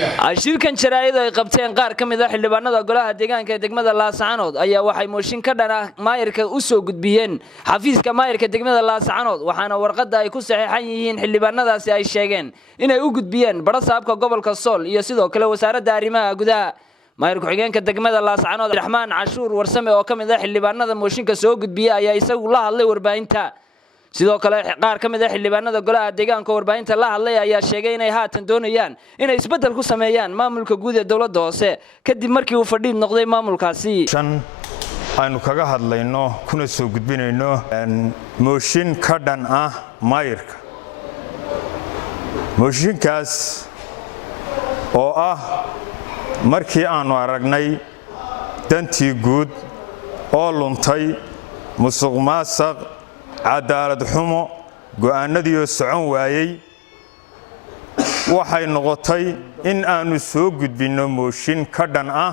Shirkan jaraa'id ay qabteen qaar ka mid ah xildhibaanada golaha deegaanka ee degmada Laascaanood ayaa waxay mooshin ka dhan ah maayirka u soo gudbiyeen xafiiska maayirka degmada Laascaanood waxaana warqadda ay ku saxeexan yihiin xildhibaanadaasi ay sheegeen inay u gudbiyeen barasaabka gobolka Sool iyo sidoo kale wasaaradda arrimaha gudaha maayir ku-xigeenka degmada Laascaanood Raxmaan Cashuur Warsame oo ka mid ah xildhibaanada mooshinka soo gudbiyay ayaa isagu la hadlay warbaahinta sidoo kale qaar ka mid ah xildhibaanada golaha deegaanka warbaahinta la hadlay ayaa sheegay inay haatan doonayaan inay isbedel ku sameeyaan maamulka guud ee dawladda hoose kadib markii uu fadhiid noqday maamulkaasi aynu kaga hadlayno kuna soo gudbinayno mooshin ka dhan ah maayirka mooshinkaas oo ah markii aanu aragnay dantii guud oo luntay musuqmaasuq cadaalad xumo go'aanadii socon waayay waxay noqotay in aanu soo gudbino mooshin ka dhan ah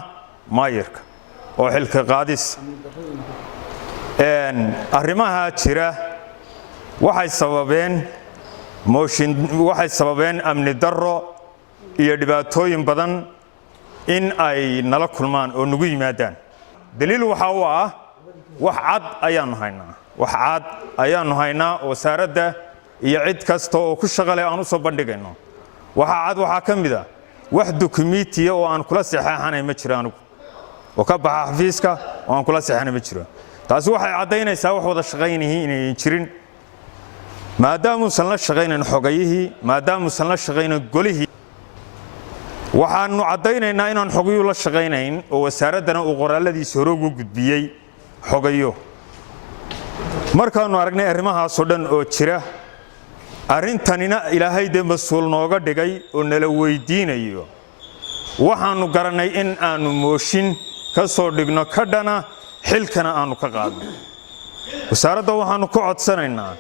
maayirka oo xilka qaadis arrimaha jira waxay sababeen amni darro iyo dhibaatooyin badan in ay nala kulmaan oo nagu yimaadaan daliil waxa uu ah wax cad ayaanu haynaa wasaaradda iyo cid kasta oo ku shaqo leh aan u soo bandhigayno waxa ka mid ah wax dukumiintiya oo aan kula saxeexanay ma jiro anigu oo ka baxa xafiiska oo aan kula saxeexanay ma jiro taasi waxay cadaynaysaa wax wada shaqaynayeen inay jirin maadaama uusan la shaqaynayn xogayihii maadaama uusan la shaqaynayn golihii waxaanu cadaynaynaa inaan xogayuhu la shaqaynayn oo wasaaraddana uu qoraaladiisa hore ugu gudbiyey xogayo markaanu aragnay arrimahaasoo dhan oo jira arrintanina ilaahay dee mas-uul nooga dhigay oo nala weydiinayo waxaanu garanay in aanu mooshin ka soo dhigno ka dhana xilkana aanu ka qaadno wasaaradda waxaanu ka codsanaynaa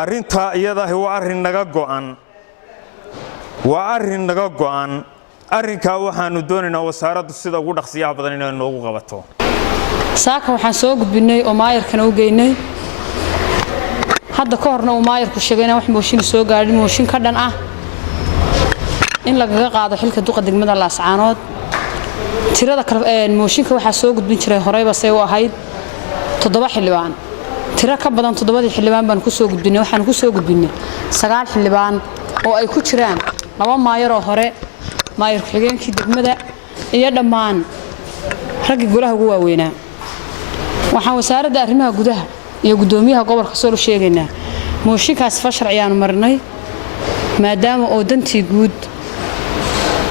arrintaa iyadaahi waa arrin naga go'an arrinkaa waxaanu doonaynaa wasaaraddu sida ugu dhaqsiyaha badan inay noogu qabato saaka waxaan soo gudbinay oo maayirkana u geynay hadda ka horna uu maayirku sheegay in wax mooshin soo gaadhin mooshin ka dhan ah in lagaga qaado xilka duqa degmada Laascaanood tirada kale mooshinka waxa soo gudbin jiray horeyba say u ahayd 7 xildhibaan tira ka badan 7 xildhibaan baan ku soo gudbinay waxaan ku soo gudbinay 9 xildhibaan oo ay ku jiraan 2 maayir oo hore maayir ku-xigeenkii degmada iyo dhammaan ragga golaha ugu waaweynaa waxaan wasaaradda arrimaha gudaha iyo gudoomiyaha gobolka Sool sheegaynaa mooshinkaas sharciyaan marnay maadaama oo dantii guud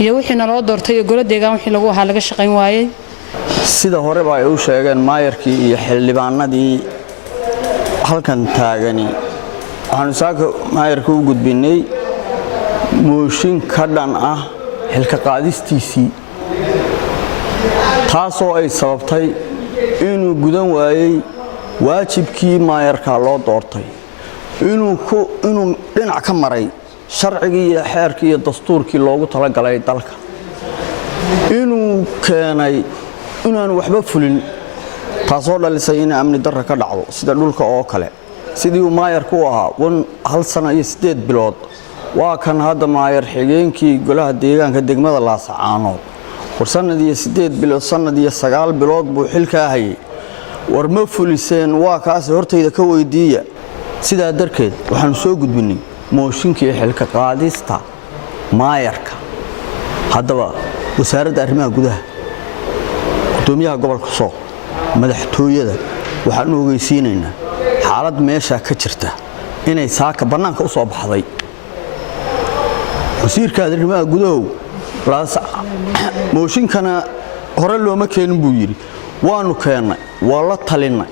iyo wixii naloo doortay golaha deegaan wixii lagu ahaa laga shaqayn waayay sida hore ay u sheegeen maayirkii iyo xildhibaanadii halkan taagani waxaan saaka maayirka u gudbinay mooshin ka dhan ah xilka qaadistiisii taasoo ay sababtay inuu gudan waayay waajibkii maayarka loo doortay inuu dhinac ka maray sharcigii iyo xeerkii iyo dastuurkii loogu talagalay dalka inuu keenay inaan waxba fulin taasoo dhalisay in amni darro ka dhacdo sida dhulka oo kale sidii uu maayarku u ahaa 1 sano iyo 8 bilood waa kan hadda maayar xigeenkii golaha deegaanka degmada Laascaanood sanadii 8 bilood sanadii 9 bilood buu xilka hayay war ma fuliseen waa kaas hortayda ka weydiiya sidaa darkeed waxaan soo gudbinay mooshinkii xilka qaadista maayarka haddaba wasaaradda arrimaha gudaha gudoomiyaha gobolka Sool madaxtooyada waxaan ogeysiinaynaa xaalad meesha ka jirta inay saaka banaanka u soo baxday wasiirka arrimaha gudaha mooshinkana hore looma keenin buu yiri waanu keenay waa la talinay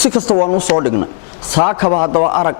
si kasta waanu soo dhignay saakaba haddaba arag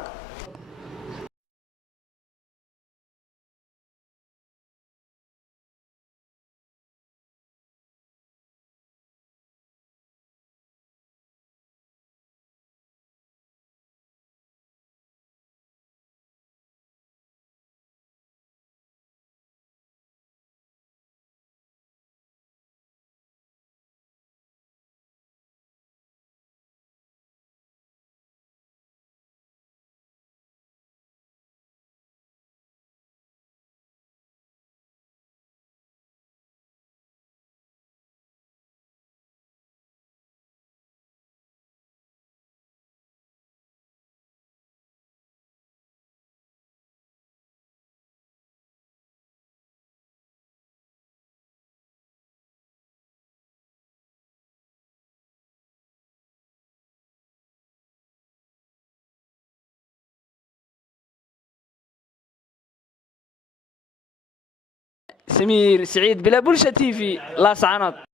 سمير سعيد بلا بلشة TV لا سعنود.